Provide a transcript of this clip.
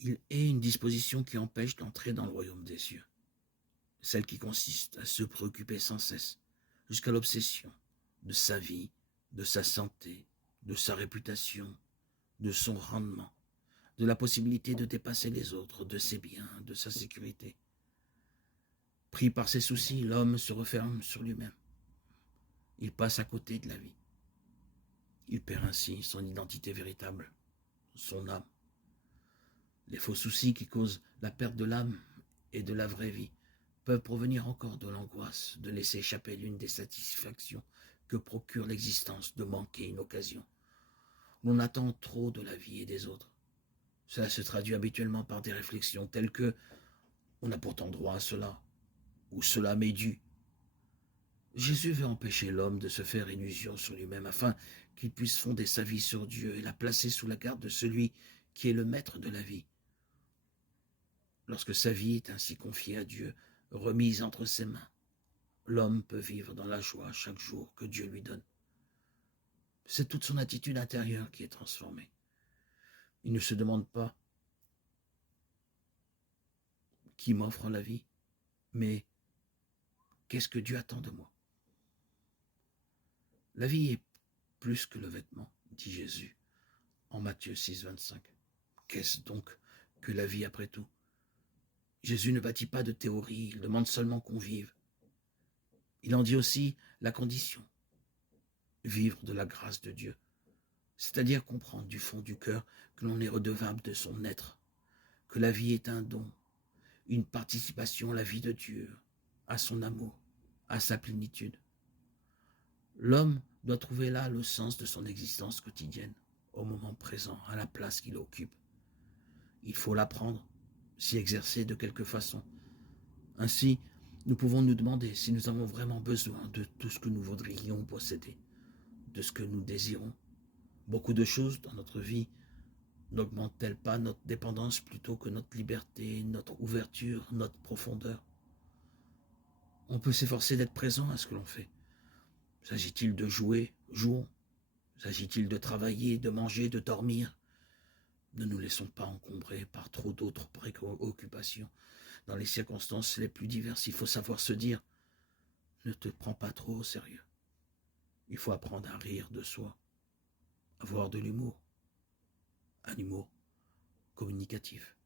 il est une disposition qui empêche d'entrer dans le royaume des cieux, celle qui consiste à se préoccuper sans cesse, jusqu'à l'obsession, de sa vie, de sa santé, de sa réputation, de son rendement, de la possibilité de dépasser les autres, de ses biens, de sa sécurité. Pris par ses soucis, l'homme se referme sur lui-même. Il passe à côté de la vie. Il perd ainsi son identité véritable, son âme. Les faux soucis qui causent la perte de l'âme et de la vraie vie peuvent provenir encore de l'angoisse de laisser échapper l'une des satisfactions que procure l'existence de manquer une occasion. L'on attend trop de la vie et des autres. Cela se traduit habituellement par des réflexions telles que « on a pourtant droit à cela » ou « cela m'est dû ». Jésus veut empêcher l'homme de se faire illusion sur lui-même afin qu'il puisse fonder sa vie sur Dieu et la placer sous la garde de celui qui est le maître de la vie. Lorsque sa vie est ainsi confiée à Dieu, remise entre ses mains, l'homme peut vivre dans la joie chaque jour que Dieu lui donne. C'est toute son attitude intérieure qui est transformée. Il ne se demande pas qui m'offre la vie, mais qu'est-ce que Dieu attend de moi? La vie est plus que le vêtement, dit Jésus en Matthieu 6, 25. Qu'est-ce donc que la vie après tout? Jésus ne bâtit pas de théorie, il demande seulement qu'on vive. Il en dit aussi la condition, vivre de la grâce de Dieu, c'est-à-dire comprendre du fond du cœur que l'on est redevable de son être, que la vie est un don, une participation à la vie de Dieu, à son amour, à sa plénitude. L'homme doit trouver là le sens de son existence quotidienne, au moment présent, à la place qu'il occupe. Il faut l'apprendre, s'y exercer de quelque façon. Ainsi, nous pouvons nous demander si nous avons vraiment besoin de tout ce que nous voudrions posséder, de ce que nous désirons. Beaucoup de choses dans notre vie n'augmentent-elles pas notre dépendance plutôt que notre liberté, notre ouverture, notre profondeur? On peut s'efforcer d'être présent à ce que l'on fait. S'agit-il de jouer? Jouons. S'agit-il de travailler, de manger, de dormir? Ne nous laissons pas encombrer par trop d'autres préoccupations. Dans les circonstances les plus diverses, il faut savoir se dire « Ne te prends pas trop au sérieux ». Il faut apprendre à rire de soi, avoir de l'humour, un humour communicatif.